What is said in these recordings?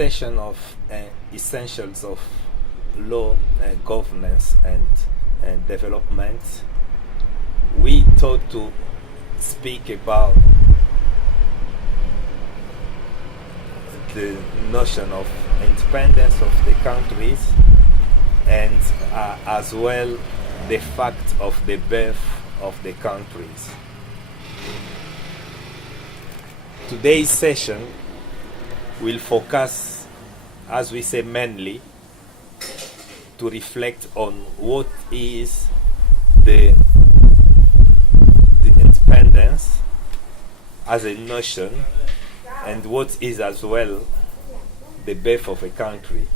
session of Essentials of Law, Governance and Development, we thought to speak about the notion of independence of the countries and as well the fact of the birth of the countries. Today's session will focus, as we say, mainly to reflect on what is the independence as a notion and what is as well the birth of a country.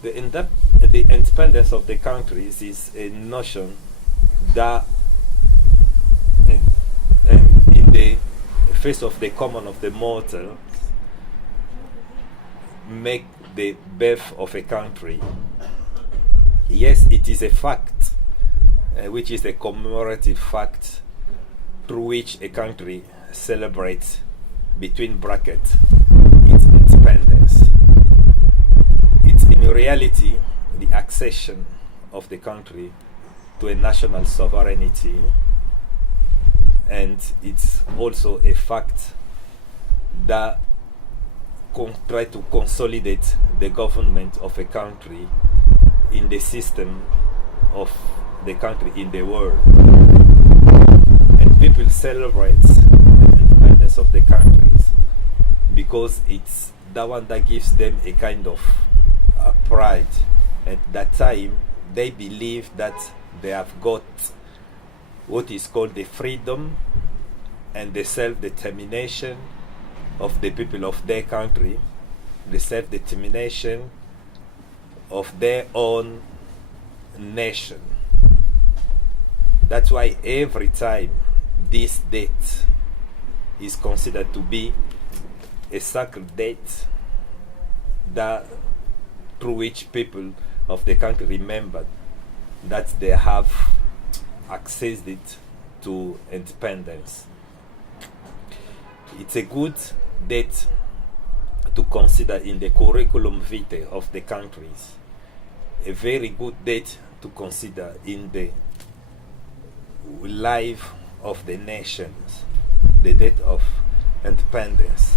The independence of the countries is a notion that in the face of the common of the mortal make the birth of a country. Yes, it is a fact, which is a commemorative fact through which a country celebrates, between brackets, its independence. It's in reality the accession of the country to a national sovereignty, and it's also a fact that try to consolidate the government of a country in the system of the country in the world. And people celebrate the independence of the countries because it's that one that gives them a kind of pride. At that time, they believe that they have got what is called the freedom and the self-determination of the people of their country, the self-determination of their own nation. That's why every time this date is considered to be a sacred date that through which people of the country remember that they have accessed it to independence. It's a good date to consider in the curriculum vitae of the countries, a very good date to consider in the life of the nations, the date of independence.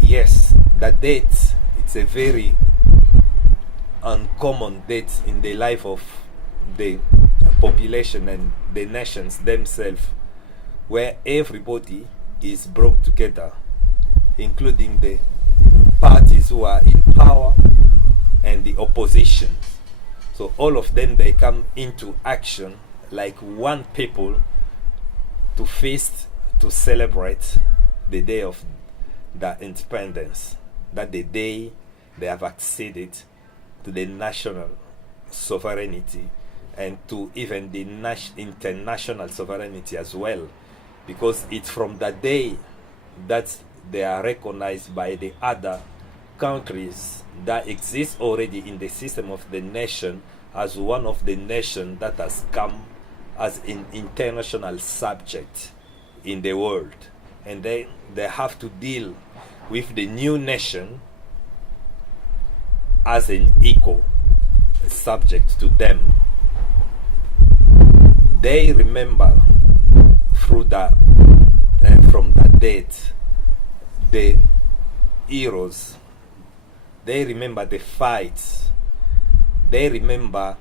Yes, that date, it's a very uncommon date in the life of the population and the nations themselves, where everybody is brought together, including the parties who are in power and the opposition. So all of them, they come into action like one people to feast, to celebrate the day of the independence, that the day they have acceded to the national sovereignty and to even the international sovereignty as well, because it's from that day that they are recognized by the other countries that exist already in the system of the nation as one of the nations that has come as an international subject in the world. And they have to deal with the new nation as an equal subject to them. They remember through that, from that date, the heroes. They remember the fights. They remember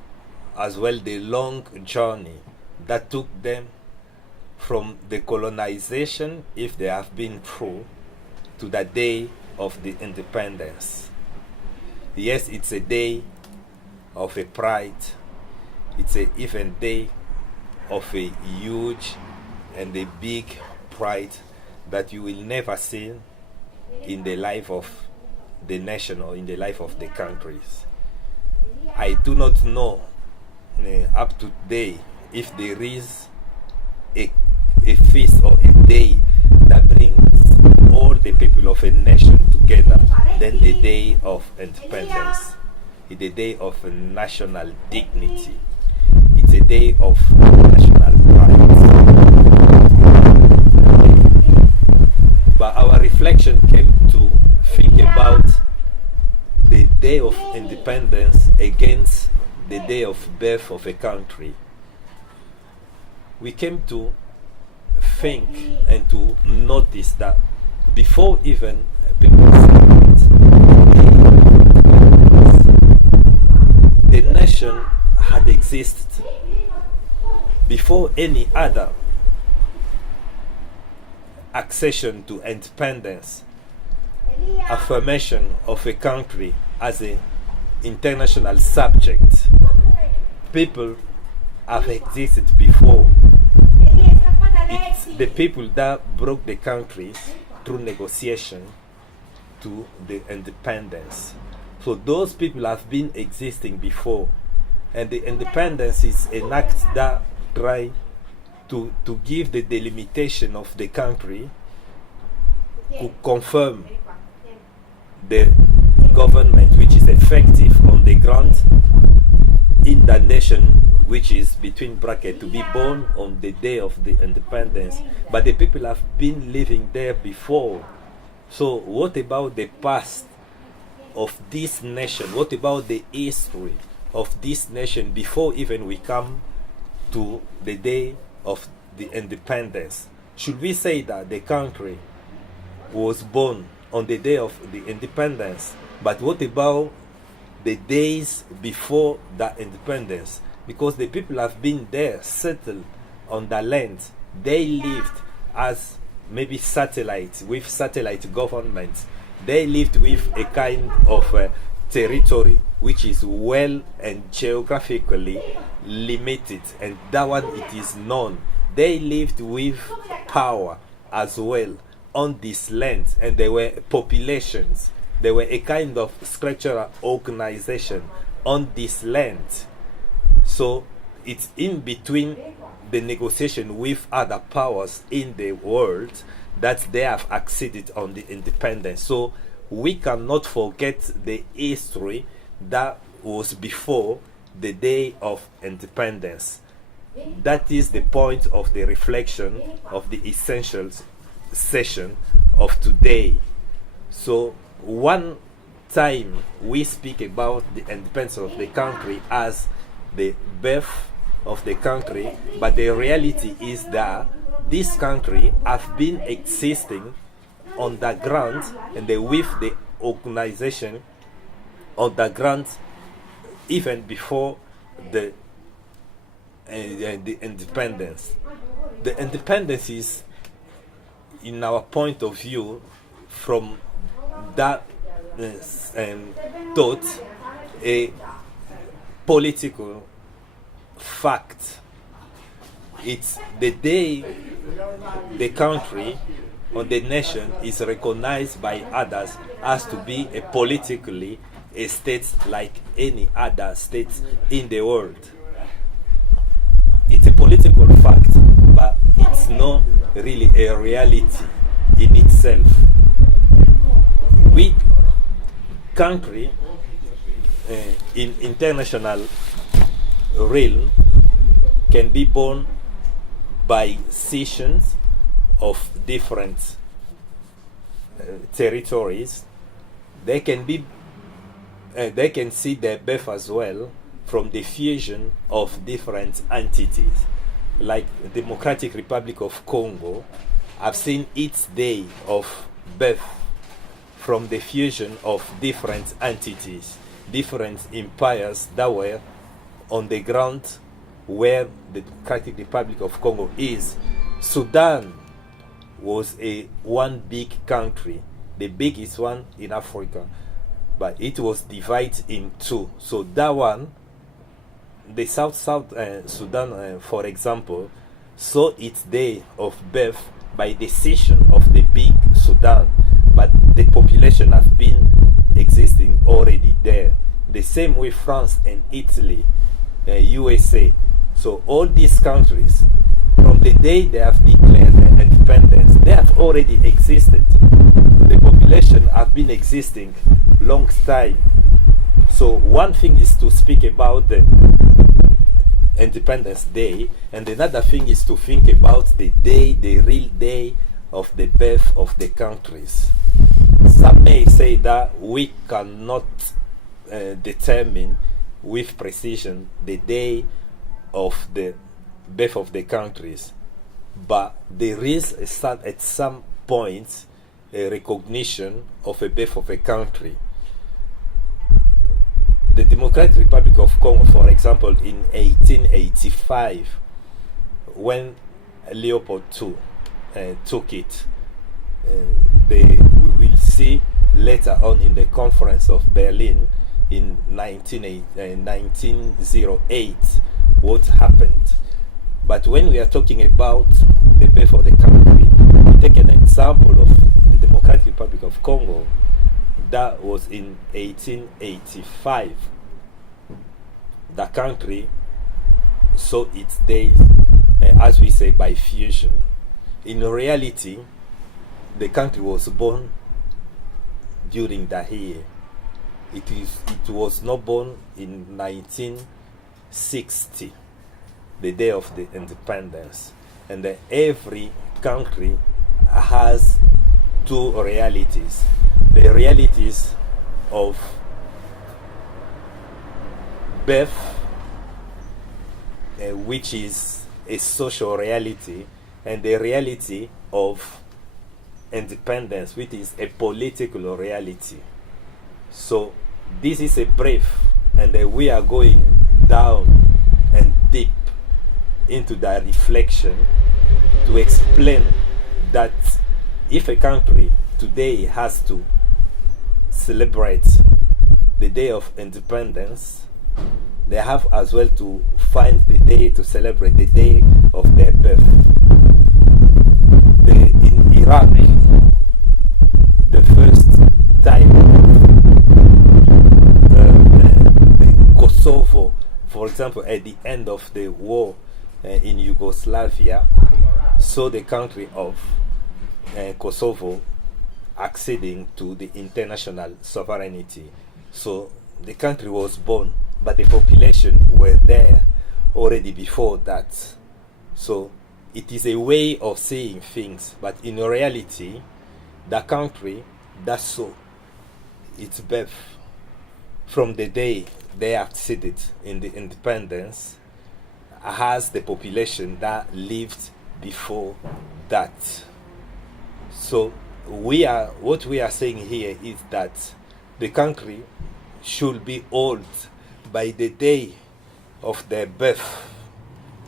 as well the long journey that took them from the colonization, if they have been through, to the day of the independence. Yes, it's a day of a pride. It's a even day of a huge and a big pride that you will never see in the life of the nation or in the life of the countries. I do not know up to today if there is a feast or a day that brings all the people of a nation together than the day of independence. It's a day of national dignity. It's a day of national pride. But our reflection came to think about the day of independence against the day of birth of a country. We came to think and to notice that before even people celebrate the nation had existed before any other accession to independence, affirmation of a country as an international subject. People have existed before. It's the people that broke the countries through negotiation to the independence. So those people have been existing before, and the independence is an act that try to give the delimitation of the country, to confirm the government which is effective on the ground in the nation which is between brackets to be born on the day of the independence. But the people have been living there before. So what about the past of this nation? What about the history of this nation before even we come to the day of the independence? Should we say that the country was born on the day of the independence? But what about the days before that independence? Because the people have been there, settled on the land. They lived as maybe satellites, with satellite governments. They lived with a kind of territory which is well and geographically limited, and that one it is known. They lived with power as well on this land, and there were populations. There were a kind of structural organization on this land. So it's in between the negotiation with other powers in the world that they have acceded on the independence. So we cannot forget the history that was before the day of independence. That is the point of the reflection of the essentials session of today. So one time we speak about the independence of the country as the birth of the country, but the reality is that this country have been existing on the ground and with the organization on the ground even before the independence. The independence is, in our point of view, from that thought, a political fact. It's the day the country or the nation is recognized by others as to be a politically a state like any other state in the world. It's a political fact, but it's not really a reality in itself. We country in international realm can be born by cessions of different territories. They can see their birth as well from the fusion of different entities. Like the Democratic Republic of Congo have seen its day of birth from the fusion of different entities, different empires that were on the ground where the Democratic Republic of Congo is. Sudan was one big country, the biggest one in Africa, but it was divided in two. So that one, the South Sudan, for example, saw its day of birth by decision of the big Sudan, but the population have been existing already there. The same with France and Italy, USA. So all these countries, from the day they have declared their independence, they have already existed. The population have been existing long time. So one thing is to speak about the Independence Day, and another thing is to think about the day, the real day of the birth of the countries. Some may say that we cannot determine with precision the day of the birth of the countries, but there is at some point a recognition of a birth of a country. The Democratic Republic of Congo, for example, in 1885, when Leopold II took it, we will see later on in the Conference of Berlin in 1908 what happened. But when we are talking about the birth of the country, we take an example of the Democratic Republic of Congo. That was in 1885. The country saw its days, as we say, by fusion. In reality, the country was born during that year. It was not born in 1960, the day of the independence. And every country has two realities. The realities of birth, which is a social reality, and the reality of independence, which is a political reality. So this is a brief, and we are going down and deep into that reflection to explain that if a country today has to celebrate the day of independence, they have as well to find the day to celebrate the day of their birth. In Iraq, the first time Kosovo, for example, at the end of the war in Yugoslavia, saw the country of Kosovo acceding to the international sovereignty. So the country was born, but the population were there already before that. So it is a way of saying things, but in reality, the country that saw its birth from the day they acceded in the independence has the population that lived before that. So what we are saying here is that the country should be old by the day of their birth.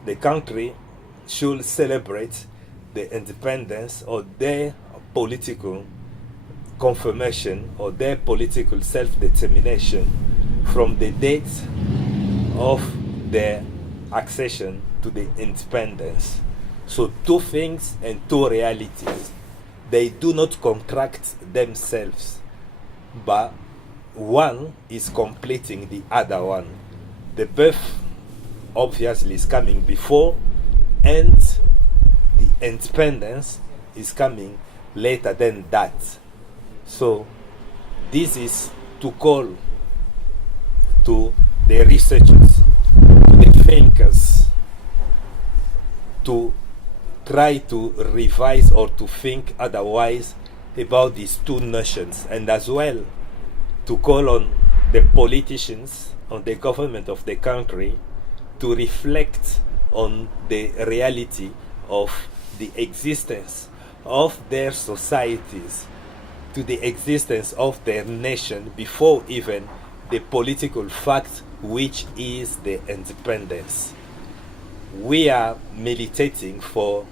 The country should celebrate the independence or their political confirmation or their political self-determination from the date of their accession to the independence. So two things and two realities. They do not contract themselves, but one is completing the other one. The birth obviously is coming before, and the independence is coming later than that. So this is to call to the researchers, to the thinkers, to try to revise or to think otherwise about these two nations, and as well to call on the politicians, on the government of the country to reflect on the reality of the existence of their societies, to the existence of their nation before even the political fact which is the independence. We are militating for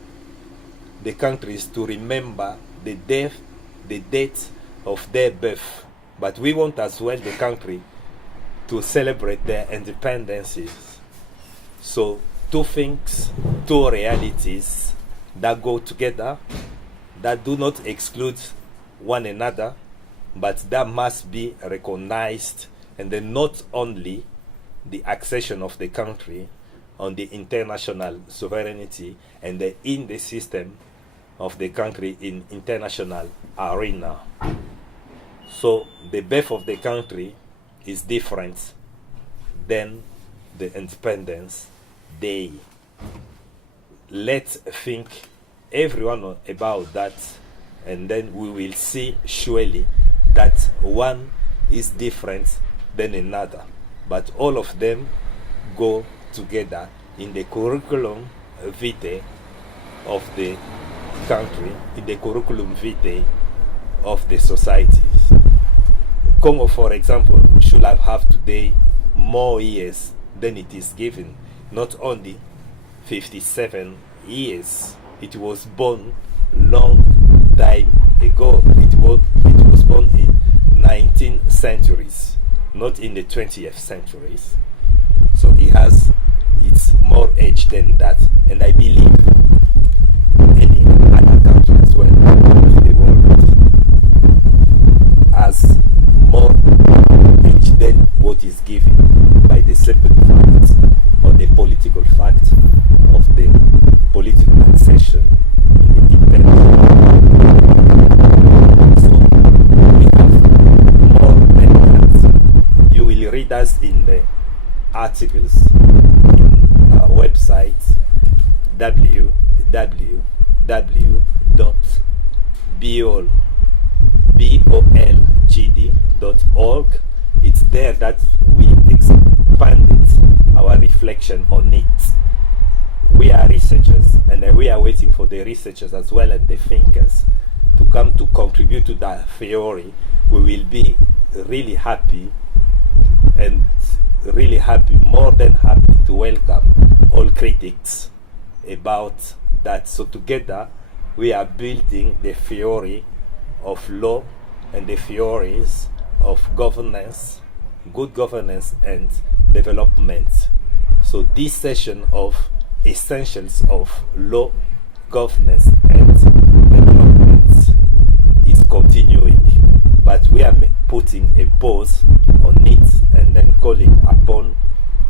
the countries to remember the date of their birth, but we want as well the country to celebrate their independences. So two things, two realities that go together, that do not exclude one another, but that must be recognized, and then not only the accession of the country on the international sovereignty and in the system of the country in international arena. So the birth of the country is different than the independence day. Let's think everyone about that, and then we will see surely that one is different than another, but all of them go together in the curriculum vitae of the country, in the curriculum vitae of the societies. Congo, for example, should have today more years than it is given. Not only 57 years, it was born long time ago. It was born in 19th centuries, not in the 20th centuries. So it's more age than that. And I believe any other country as well of the world has more age than what is given by the simple fact or the political fact of the political accession in the internal. So we have more than that. You will read us in the articles in our website www.bolgd.org. It's there that we expanded our reflection on it. We are researchers, and we are waiting for the researchers as well and the thinkers to come to contribute to that theory. We will be really happy, and really happy, more than happy, to welcome all critics about that. So together we are building the theory of law and the theories of governance, good governance and development. So this session of essentials of law, governance and development is continuing, but we are putting a pause on it and then calling upon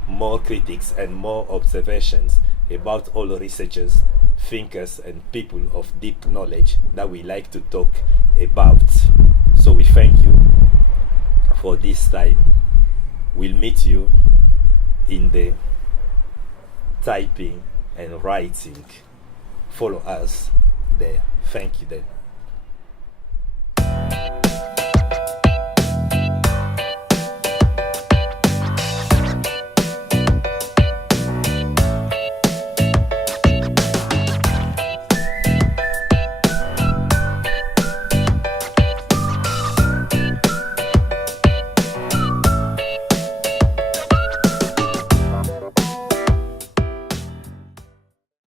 more critics and more observations about all the researchers, thinkers and people of deep knowledge that we like to talk about. So we thank you for this time. We'll meet you in the typing and writing. Follow us there. Thank you then.